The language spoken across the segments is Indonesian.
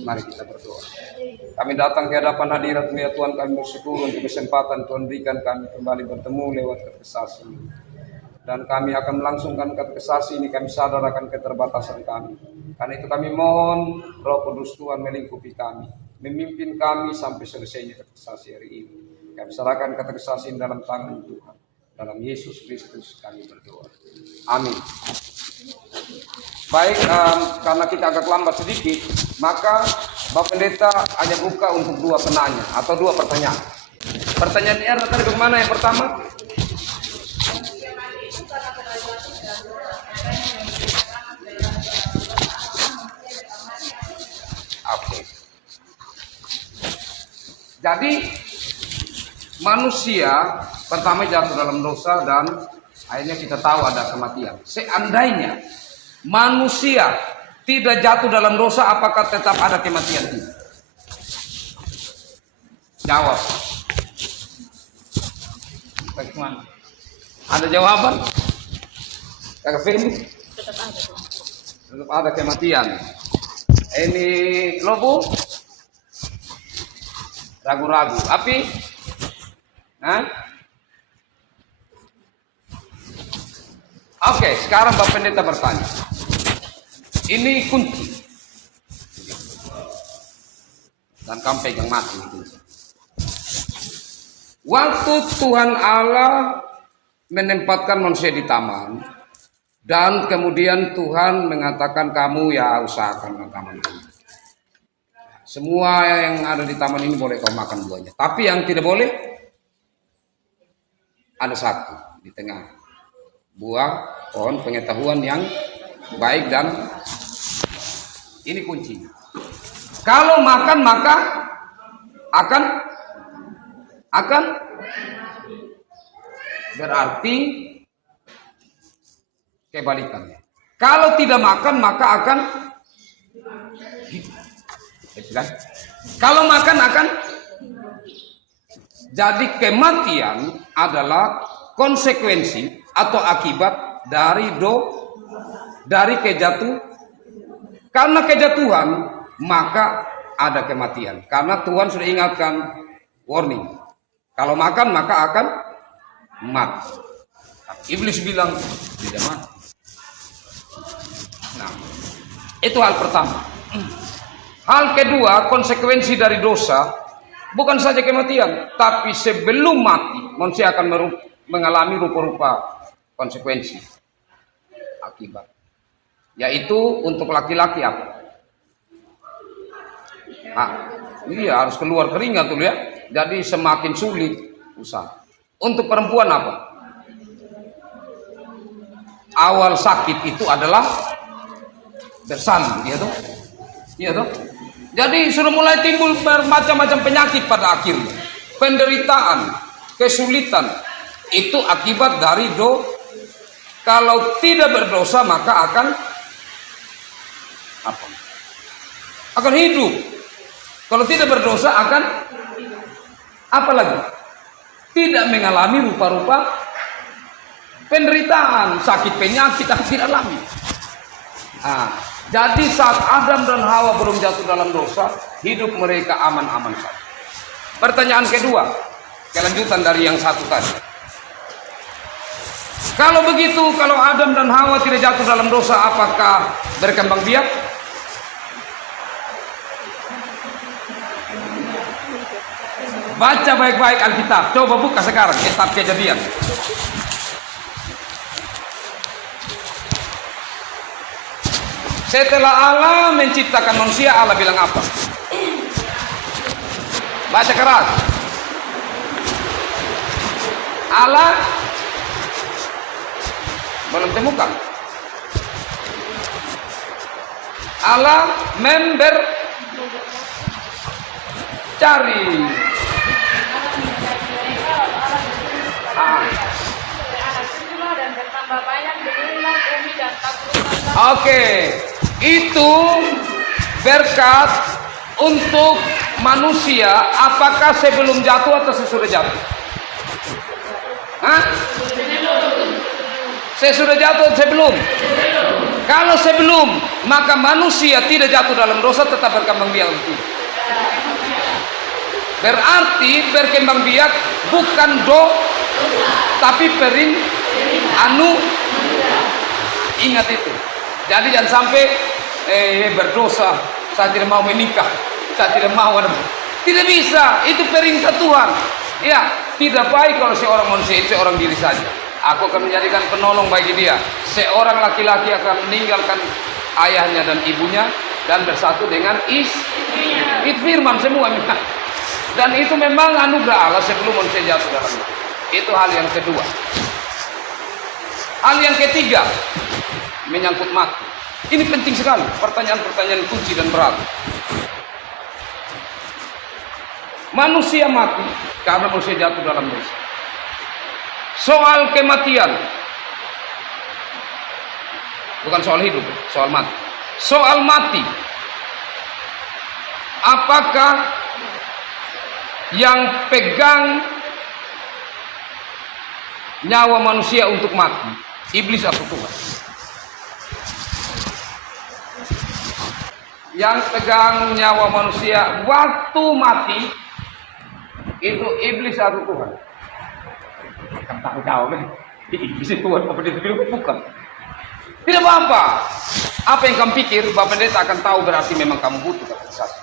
Mari kita berdoa. Kami datang ke hadapan hadirat ya Tuhan, kami bersyukur untuk kesempatan Tuhan berikan kami kembali bertemu lewat katekisasi ini. Dan kami akan melangsungkan katekisasi ini, kami sadar akan keterbatasan kami. Karena itu kami mohon Roh Kudus Tuhan melingkupi kami, memimpin kami sampai selesainya katekisasi hari ini. Kami serahkan katekisasi ini dalam tangan Tuhan. Dalam Yesus Kristus kami berdoa. Amin. Baik, karena kita agak lambat sedikit, maka Bapak Pendeta hanya buka untuk dua penanya atau dua pertanyaan. Pertanyaannya tadi kemana yang pertama? Oke. Jadi manusia pertama jatuh dalam dosa dan akhirnya kita tahu ada kematian. Seandainya manusia tidak jatuh dalam dosa, apakah tetap ada kematian? Jawab. Bagaimana? Ada jawaban? Kakak Feni? Tetap ada kematian. Ini Lobo? Ragu-ragu. Api? Hah? Oke, sekarang Bapak Pendeta bertanya. Ini kunci. Dan kamu pegang mati itu. Waktu Tuhan Allah menempatkan manusia di taman, dan kemudian Tuhan mengatakan kamu ya usahakan taman ini. Semua yang ada di taman ini boleh kau makan buahnya. Tapi yang tidak boleh ada satu di tengah, buah pohon pengetahuan yang baik, dan ini kuncinya. Kalau makan maka akan berarti kebalikannya. Kalau tidak makan maka akan kan? Kalau makan akan. Jadi kematian adalah konsekuensi atau akibat dari kejatuhan. Karena kejatuhan maka ada kematian. Karena Tuhan sudah ingatkan, warning. Kalau makan maka akan mati. Iblis bilang tidak mati. Nah, itu hal pertama. Hal kedua, konsekuensi dari dosa bukan saja kematian, tapi sebelum mati manusia akan mengalami rupa-rupa konsekuensi akibat. Yaitu untuk laki-laki apa? Iya, harus keluar keringat tuh ya. Jadi semakin sulit usaha. Untuk perempuan apa? Awal sakit itu adalah bersalin, ya toh? Iya toh? Jadi sudah mulai timbul bermacam-macam penyakit pada akhirnya. Penderitaan, kesulitan itu akibat dari Kalau tidak berdosa maka akan apa? Akan hidup. Kalau tidak berdosa akan apa lagi? Tidak mengalami rupa-rupa penderitaan, sakit penyakit akan tidak alami. Jadi saat Adam dan Hawa belum jatuh dalam dosa, hidup mereka aman-aman saja. Pertanyaan kedua, kelanjutan dari yang satu tadi. Kalau begitu, kalau Adam dan Hawa tidak jatuh dalam dosa, apakah berkembang biak? Baca baik-baik Alkitab. Coba buka sekarang kitab Kejadian. Setelah Allah menciptakan manusia, Allah bilang apa? Baca keras. Allah belum temukan. Allah cari. Oke, itu berkat untuk manusia. Apakah sebelum jatuh atau sesudah jatuh? Sesudah jatuh sebelum? Kalau sebelum, maka manusia tidak jatuh dalam dosa, tetap berkembang biak. Berarti berkembang biak bukan tapi ingat itu. Jadi jangan sampai berdosa, saya tidak mau menikah, saya tidak mau tidak bisa, itu perintah Tuhan. Ya, tidak baik kalau seorang manusia itu seorang diri saja. Aku akan menjadikan penolong bagi dia. Seorang laki-laki akan meninggalkan ayahnya dan ibunya dan bersatu dengan istrinya. Itu firman semua. Dan itu memang anugerah Allah sebelum manusia jatuh dalam dosa. Itu hal yang kedua. Hal yang ketiga, menyangkut mati. Ini penting sekali, pertanyaan-pertanyaan kunci dan berat. Manusia mati karena manusia jatuh dalam dosa. Soal kematian, bukan soal hidup, soal mati. Soal mati, apakah yang pegang nyawa manusia untuk mati, iblis atau Tuhan? Yang pegang nyawa manusia waktu mati itu iblis atau Tuhan? Kan tahu jawab kan? Iblis itu Tuhan, Bapak Pendeta bilang bukan. Tidak apa-apa. Apa yang kamu pikir, Bapak Pendeta akan tahu berarti memang kamu butuh katekisasi.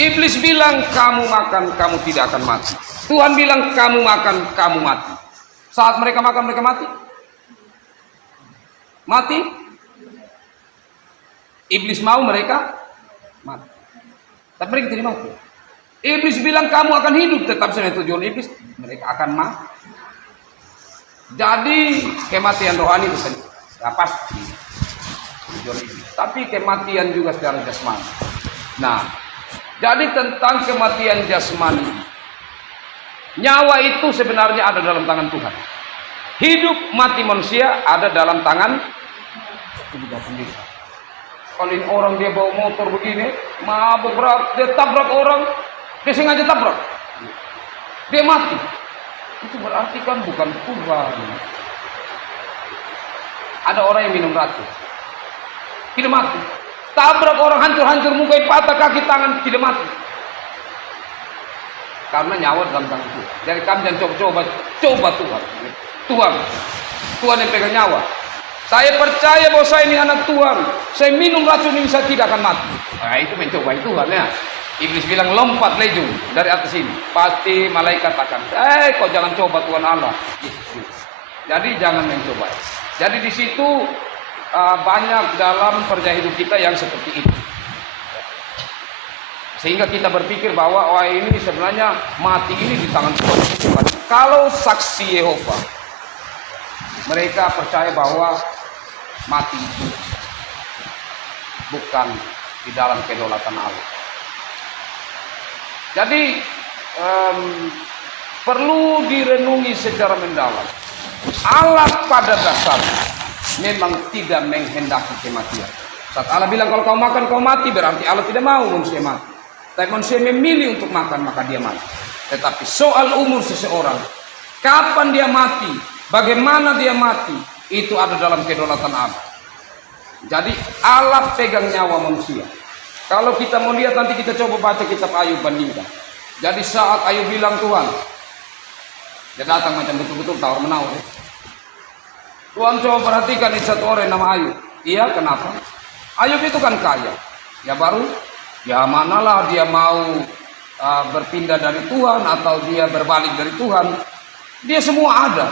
Iblis bilang kamu makan, kamu tidak akan mati. Tuhan bilang kamu makan, kamu mati. Saat mereka makan, mereka mati. Mati. Iblis mau mereka mati. Tapi mereka tidak mati. Iblis bilang kamu akan hidup, tetap sebenarnya tujuan iblis, mereka akan mati. Jadi kematian rohani itu ya pasti tujuan iblis. Tapi kematian juga secara jasmani. Nah, jadi tentang kematian jasmani, nyawa itu sebenarnya ada dalam tangan Tuhan. Hidup mati manusia ada dalam tangan Tuhan sendiri. Kalau ini orang dia bawa motor begini, mabuk berat, dia tabrak orang, dia sengaja tabrak, dia mati. Itu berarti kan bukan Tuhan. Ada orang yang minum racun, tidak mati. Tabrak orang hancur-hancur, muka patah, kaki tangan, tidak mati. Karena nyawa dalam tangan Tuhan. Jadi kami jangan coba Tuhan. Tuhan yang pegang nyawa. Saya percaya bahwa saya ini anak Tuhan. Saya minum racun ini, saya tidak akan mati. Nah, itu mencobai Tuhan ya. Iblis bilang lompat lejung dari atas ini. Pasti malaikat akan. Kok jangan coba Tuhan Allah. Jadi jangan mencoba. Jadi di situ banyak dalam perjalanan hidup kita yang seperti itu. Sehingga kita berpikir bahwa ini sebenarnya mati ini di tangan Tuhan. Kalau saksi Yehova, mereka percaya bahwa mati itu bukan di dalam kedaulatan Allah. Jadi perlu direnungi secara mendalam. Allah pada dasarnya memang tidak menghendaki kematian. Saat Allah bilang kalau kau makan kau mati, berarti Allah tidak mau manusia mati. Tapi manusia memilih untuk makan, maka dia mati. Tetapi soal umur seseorang, kapan dia mati, bagaimana dia mati, itu ada dalam kedaulatan Allah. Jadi Allah pegang nyawa manusia. Kalau kita mau lihat nanti kita coba baca kitab Ayub bandingkan. Jadi saat Ayub bilang Tuhan, dia datang macam betul-betul tawar menawar. Tuhan coba perhatikan ini satu orang nama Ayub. Iya, kenapa? Ayub itu kan kaya. Ya baru, ya manalah dia mau berpindah dari Tuhan atau dia berbalik dari Tuhan. Dia semua ada.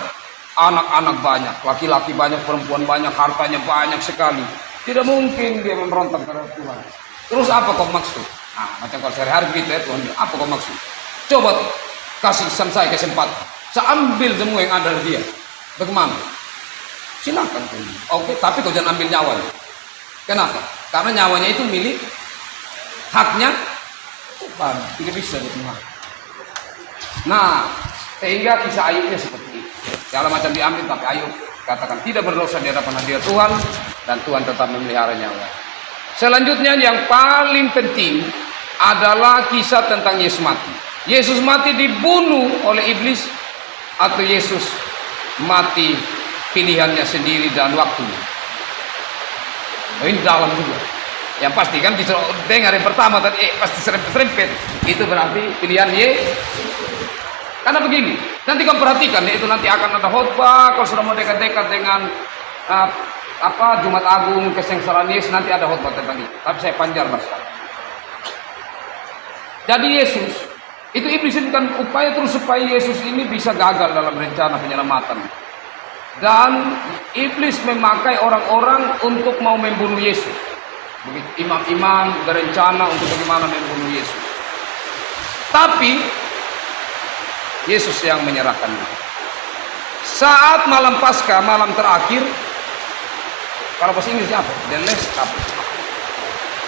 Anak-anak banyak, laki-laki banyak, perempuan banyak, hartanya banyak sekali. Tidak mungkin dia memberontak terhadap Tuhan. Terus apa kau maksud? Nah, macam kalau sehari-hari begitu ya Tuhan, apa kau maksud? Coba kasih saya kesempatan. Saya ambil semua yang ada dari dia. Bagaimana? Silakan. Oke, tapi kau jangan ambil nyawanya. Kenapa? Karena nyawanya itu milik haknya Tuhan, tidak bisa ditemui. Nah, sehingga kisah Ayubnya seperti itu. Segala macam diambil, tapi Ayub katakan tidak berdosa di hadapan hadirat Tuhan, dan Tuhan tetap memelihara nyawa. Selanjutnya yang paling penting adalah kisah tentang Yesus mati. Yesus mati dibunuh oleh iblis atau Yesus mati pilihannya sendiri dan waktunya. Ini dalam juga. Yang pasti kan bisa dengar yang pertama tadi pasti serempet. Itu berarti pilihan Karena begini, nanti kamu perhatikan itu nanti akan ada khotbah kalau sudah mau dekat-dekat dengan Jumat Agung kesengsaraan Yesus, nanti ada khotbah tentang itu. Tapi saya panjar sekarang. Jadi Yesus itu iblis itu kan upaya terus supaya Yesus ini bisa gagal dalam rencana penyelamatan. Dan iblis memakai orang-orang untuk mau membunuh Yesus. Imam-imam berencana untuk bagaimana membunuh Yesus. Tapi Yesus yang menyerahkannya. Saat malam Paskah, malam terakhir, kalau bahasa Inggrisnya apa? The last supper.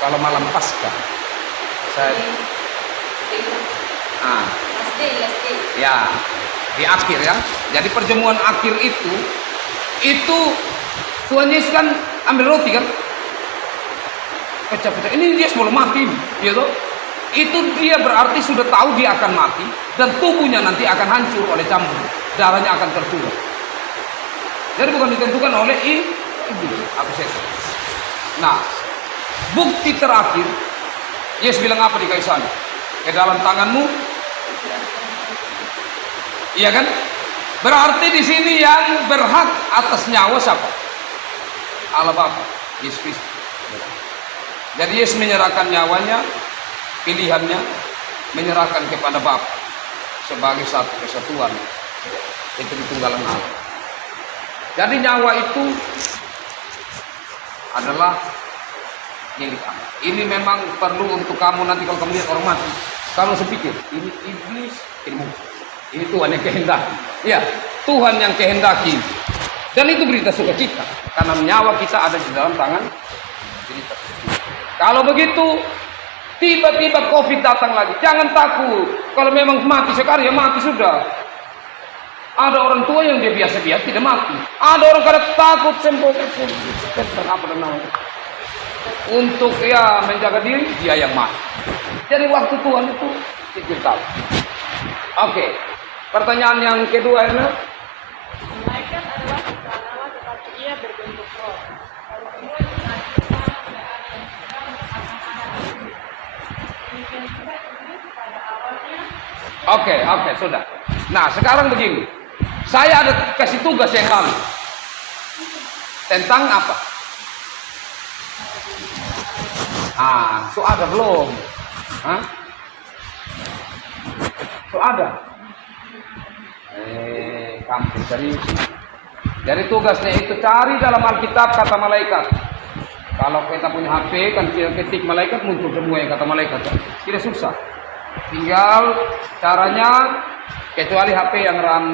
Kalau malam Paskah, last day. Ya, di akhir ya. Jadi perjamuan akhir itu Tuhan Yesus kan ambil roti kan, pecah-pecah. Ini Yesus belum mati, gitu. Itu dia berarti sudah tahu dia akan mati dan tubuhnya nanti akan hancur oleh cambuk, darahnya akan tercurah. Jadi bukan ditentukan oleh iblis, apa setan. Nah, bukti terakhir Yesus bilang apa di kayu salib? Ke dalam tanganmu, iya kan? Berarti di sini yang berhak atas nyawa siapa? Allah Bapa, Yesus Kristus. Jadi Yesus menyerahkan nyawanya, pilihannya menyerahkan kepada Bapa sebagai satu kesatuan, itu ditunggalan Allah. Jadi nyawa itu adalah milik Allah. Ini memang perlu untuk kamu nanti kalau kamu lihat orang mati, kalau sepikir ini iblis, ini Tuhan yang kehendaki. Ya, Tuhan yang kehendaki. Dan itu berita sukacita karena nyawa kita ada di dalam tangan berita sukacita. Kalau begitu tiba-tiba COVID datang lagi, jangan takut. Kalau memang mati sekarang ya mati sudah. Ada orang tua yang dia biasa-biasa tidak mati. Ada orang kada takut sembuh apa namanya. Untuk ya menjaga diri dia yang mati. Jadi waktu Tuhan itu kita tahu. Oke. Pertanyaan yang kedua ini. Malaikat adalah bukanlah tetapi ia berbentuk roh. Oke, sudah. Nah, sekarang begini. Saya ada kasih tugas yang lalu. Tentang apa? So ada belum? So ada? Kampus serius. Jadi tugasnya itu cari dalam Alkitab kata malaikat. Kalau kita punya HP kan kita ketik malaikat muncul semua yang kata malaikat. Tidak susah. Tinggal caranya kecuali HP yang RAM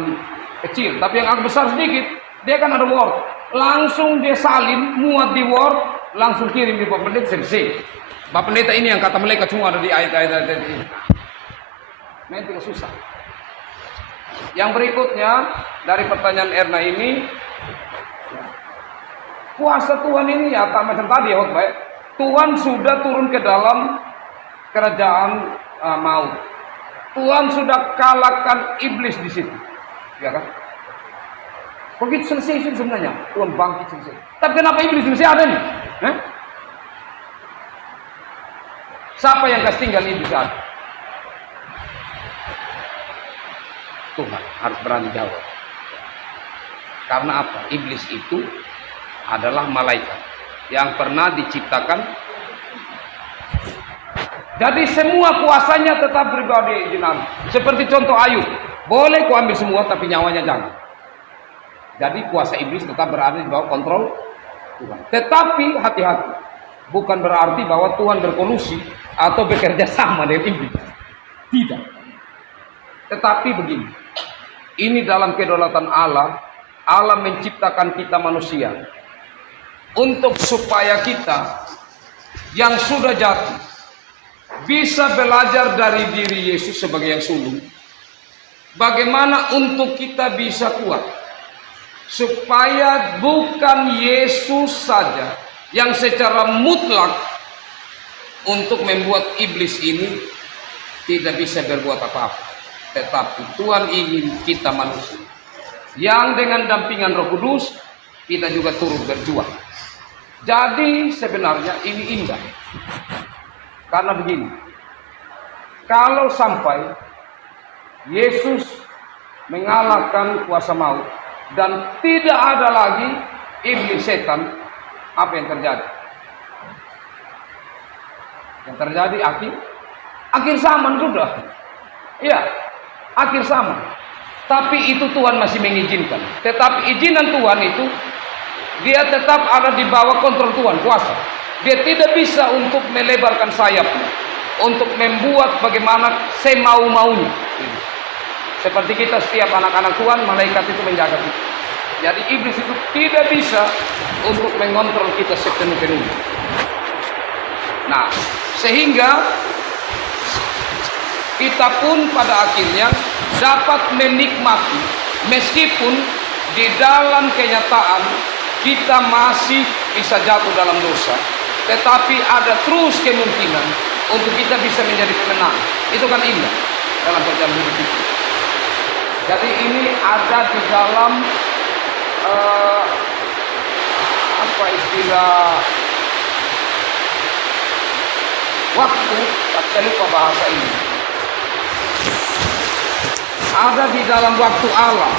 kecil, tapi yang agak besar sedikit, dia kan ada Word. Langsung dia salin, muat di Word, langsung kirim di Bapak Pendeta selesai. Bapak Pendeta ini yang kata malaikat semua ada di ayat-ayat ini. Memang tidak susah. Yang berikutnya dari pertanyaan Erna ini, kuasa Tuhan ini ya macam tadi ya, baik. Tuhan sudah turun ke dalam kerajaan maut. Tuhan sudah kalahkan iblis di situ, ya kan? Begitu selesai sebenarnya, Tuhan bangkit selesai. Tapi kenapa iblis masih ada nih? Siapa yang kasih tinggal iblis ada? Tuhan harus berani jawab. Karena apa? Iblis itu adalah malaikat yang pernah diciptakan. Jadi semua kuasanya tetap pribadi jenama. Seperti contoh Ayub, boleh ku ambil semua tapi nyawanya jangan. Jadi kuasa iblis tetap berada di bawah kontrol Tuhan. Tetapi hati-hati, bukan berarti bahwa Tuhan berkolusi atau bekerja sama dengan iblis. Tidak. Tetapi begini, ini dalam kedaulatan Allah, Allah menciptakan kita manusia untuk supaya kita yang sudah jatuh bisa belajar dari diri Yesus sebagai yang sulung. Bagaimana untuk kita bisa kuat supaya bukan Yesus saja yang secara mutlak untuk membuat iblis ini tidak bisa berbuat apa-apa, tetapi Tuhan ingin kita manusia yang dengan dampingan Roh Kudus kita juga turut berjuang. Jadi sebenarnya ini indah. Karena begini, kalau sampai Yesus mengalahkan kuasa maut dan tidak ada lagi iblis setan, apa yang terjadi? Yang terjadi akhir zaman sudah. Iya, akhir zaman. Tapi itu Tuhan masih mengizinkan. Tetapi izinan Tuhan itu dia tetap ada di bawah kontrol Tuhan, kuasa. Dia tidak bisa untuk melebarkan sayapnya, untuk membuat bagaimana semau-maunya. Seperti kita setiap anak-anak Tuhan, malaikat itu menjaga kita. Jadi iblis itu tidak bisa untuk mengontrol kita sepenuh-penuhnya. Nah, sehingga kita pun pada akhirnya dapat menikmati, meskipun di dalam kenyataan kita masih bisa jatuh dalam dosa, tetapi ada terus kemungkinan untuk kita bisa menjadi pemenang. Itu kan indah dalam perjalanan hidup kita. Jadi ini ada di dalam apa istilah waktu, saya lupa bahasa ini. Ada di dalam waktu Allah.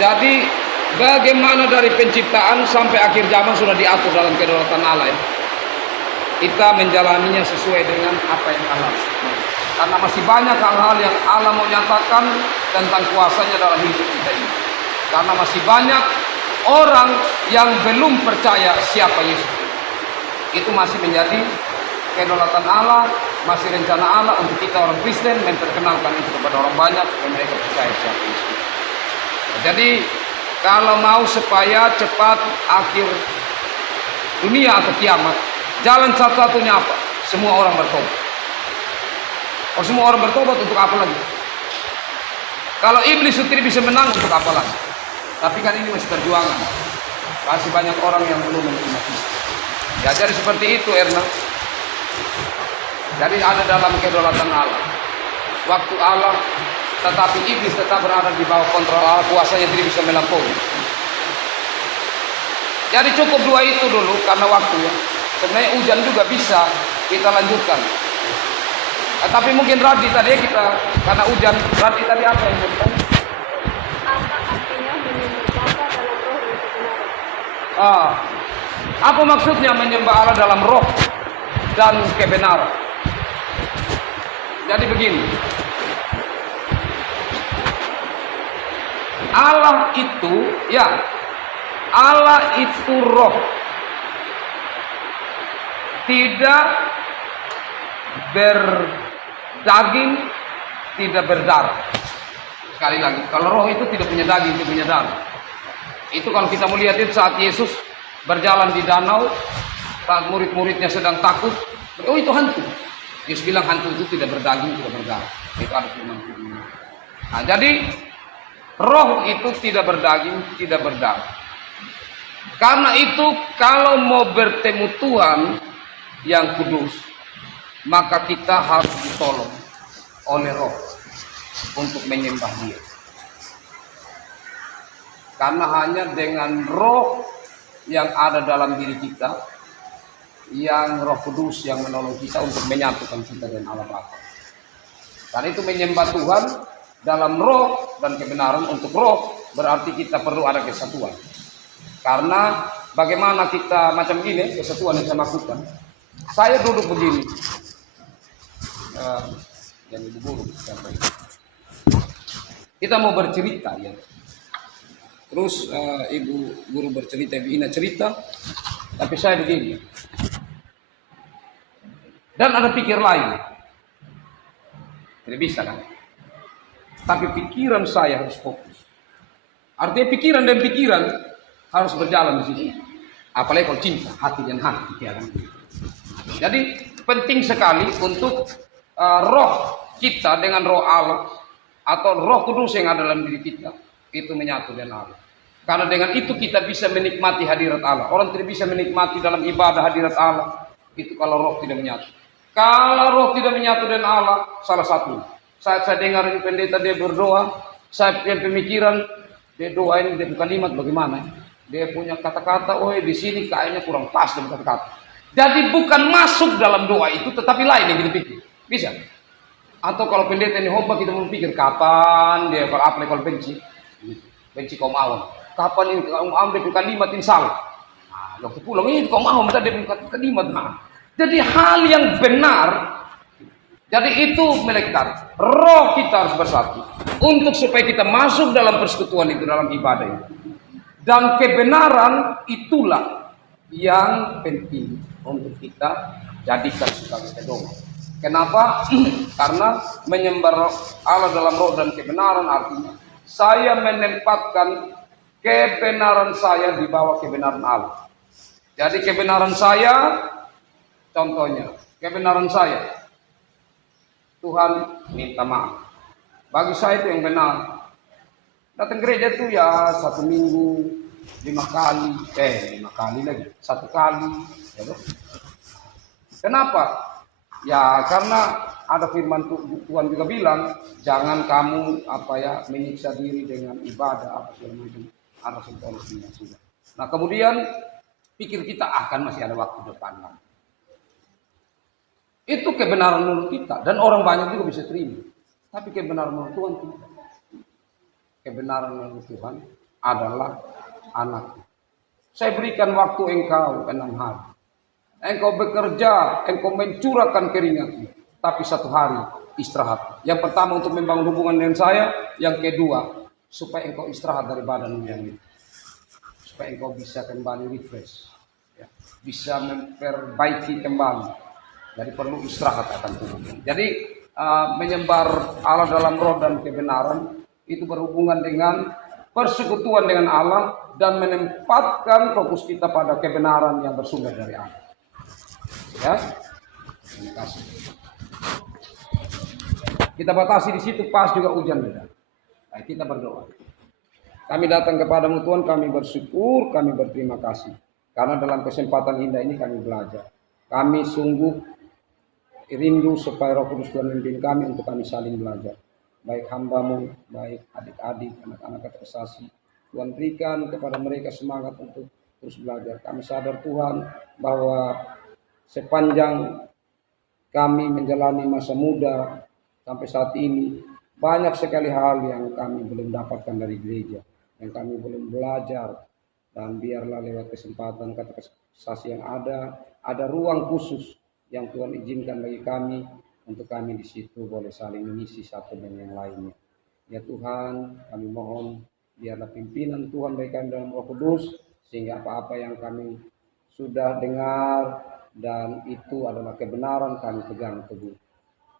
Jadi bagaimana dari penciptaan sampai akhir zaman sudah diatur dalam kedaulatan Allah ya. Kita menjalaninya sesuai dengan apa yang Allah. Karena masih banyak hal-hal yang Allah mau nyatakan tentang kuasanya dalam hidup kita ini. Karena masih banyak orang yang belum percaya siapa Yesus. Itu masih menjadi kedaulatan Allah, masih rencana Allah untuk kita orang Kristen memperkenalkan itu kepada orang banyak supaya mereka percaya siapa Yesus. Jadi kalau mau supaya cepat akhir dunia atau kiamat, jalan satu-satunya apa? Semua orang bertobat. Kalau semua orang bertobat, untuk apa lagi? Kalau iblis itu tidak bisa menang, untuk apa lagi? Tapi kan ini masih perjuangan. Masih banyak orang yang belum menerima Kristus. Ya jadi seperti itu Erna. Jadi ada dalam kedaulatan Allah. Waktu Allah, tetapi iblis tetap berada di bawah kontrol Allah, kuasanya tidak bisa melampaui. Jadi cukup dua itu dulu karena waktu ya. Sebenarnya hujan juga bisa kita lanjutkan. Tapi mungkin Radhi tadi kita karena hujan, Radhi tadi apa yang kita? Apa artinya menyembah Bapa dalam roh dan kebenaran? Apa maksudnya menyembah Allah dalam roh dan kebenaran? Jadi begini, Allah itu roh, tidak berdaging, tidak berdarah. Sekali lagi, kalau roh itu tidak punya daging, tidak punya darah. Itu kalau kita melihat itu saat Yesus berjalan di danau, saat murid-muridnya sedang takut, oh itu hantu. Yesus bilang hantu itu tidak berdaging, tidak berdarah. Itu ada firman. Nah, jadi roh itu tidak berdaging, tidak berdarah. Karena itu kalau mau bertemu Tuhan yang kudus, maka kita harus ditolong oleh roh untuk menyembah Dia. Karena hanya dengan roh yang ada dalam diri kita, yang Roh Kudus yang menolong kita untuk menyatukan kita dengan Allah Bapa. Karena itu menyembah Tuhan dalam roh dan kebenaran. Untuk roh berarti kita perlu ada kesatuan. Karena bagaimana kita macam gini, kesatuan yang saya maksudkan. Saya duduk begini. Yang ibu guru kita mau bercerita ya. Terus ibu guru bercerita, ibu Ina cerita, tapi saya begini. Dan ada pikir lain. Tidak bisa kan? Tapi pikiran saya harus fokus. Artinya pikiran dan pikiran harus berjalan di sini. Apalagi kalau cinta, hati dan hati. Ya kan? Jadi penting sekali untuk roh kita dengan roh Allah atau roh kudus yang ada dalam diri kita itu menyatu dengan Allah. Karena dengan itu kita bisa menikmati hadirat Allah. Orang tidak bisa menikmati dalam ibadah hadirat Allah itu kalau roh tidak menyatu. Kalau roh tidak menyatu dengan Allah, salah satu. Saat saya dengar pendeta dia berdoa, Saya punya pemikiran, dia doa ini, dia kalimat bagaimana? Dia punya kata-kata, oh di sini kayaknya kurang pas dengan kata-kata. Jadi bukan masuk dalam doa itu, tetapi lain yang kita pikir. Bisa? Atau kalau pendeta ini hoba kita memikir kapan dia kalau benci, benci kaum awam. Kapan ini kaum awam dia punya kalimat ini salah. Nah, waktu pulang ini kaum awam tadi dia punya kalimat. Nah. Jadi hal yang benar. Jadi itu melekat. Roh kita harus bersatu untuk supaya kita masuk dalam persekutuan itu, dalam ibadah itu. Dan kebenaran itulah yang penting untuk kita jadikan sebagai pedoman. Kenapa? Karena menyembah Allah dalam roh dan kebenaran artinya saya menempatkan kebenaran saya di bawah kebenaran Allah. Jadi kebenaran saya, contohnya, kebenaran saya, Tuhan minta maaf. Bagi saya itu yang benar. Datang gereja itu ya 1 minggu 5 kali, 5 kali lagi, 1 kali. Ya, kenapa? Ya karena ada firman Tuhan juga bilang, jangan kamu menyiksa diri dengan ibadah apa segala macam. Ada solusinya sudah. Nah kemudian pikir kita akan masih ada waktu depan. Itu kebenaran menurut kita dan orang banyak juga bisa terima. Tapi kebenaran menurut Tuhan tidak. Kebenaran menurut Tuhan adalah anakku. Saya berikan waktu engkau 6 hari. Engkau bekerja, engkau mencurahkan keringatmu. Tapi 1 hari istirahat. Yang pertama untuk membangun hubungan dengan saya. Yang kedua, supaya engkau istirahat dari badanmu yang itu. Supaya engkau bisa kembali refresh. Ya. Bisa memperbaiki kembali. Jadi perlu istirahat akan tubuh. Jadi menyembah Allah dalam roh dan kebenaran itu berhubungan dengan persekutuan dengan Allah dan menempatkan fokus kita pada kebenaran yang bersumber dari Allah. Ya, terima kasih. Kita batasi di situ pas juga hujan beda. Nah, kita berdoa. Kami datang kepadamu Tuhan, kami bersyukur, kami berterima kasih karena dalam kesempatan indah ini kami belajar. Kami sungguh rindu supaya Roh Kudus Tuhan memimpin kami untuk kami saling belajar. Baik hambamu, baik adik-adik, anak-anak katekisasi. Tuhan berikan kepada mereka semangat untuk terus belajar. Kami sadar Tuhan bahwa sepanjang kami menjalani masa muda sampai saat ini, banyak sekali hal yang kami belum dapatkan dari gereja, yang kami belum belajar. Dan biarlah lewat kesempatan katekisasi yang ada ruang khusus yang Tuhan izinkan bagi kami, untuk kami di situ boleh saling mengisi satu dengan yang lainnya. Ya Tuhan, kami mohon biarlah pimpinan Tuhan bagi kami dalam Roh Kudus, sehingga apa-apa yang kami sudah dengar dan itu adalah kebenaran kami pegang teguh.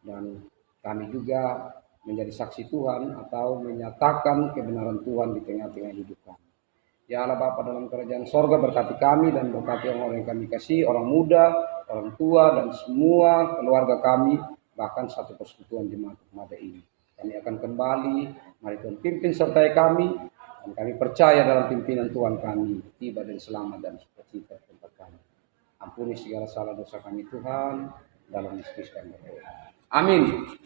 Dan kami juga menjadi saksi Tuhan atau menyatakan kebenaran Tuhan di tengah-tengah hidup kami. Ya Allah Bapa dalam kerajaan sorga, berkati kami dan berkati orang yang kami kasih, orang muda, orang tua, dan semua keluarga kami, bahkan satu persekutuan jemaat ini. Kami akan kembali, mari Tuhan pimpin sertai kami, dan kami percaya dalam pimpinan Tuhan kami, tiba dan selamat dan sukacita tempat kami. Ampuni segala salah dosa kami Tuhan, dalam Yesus Kristus kami berdoa. Amin.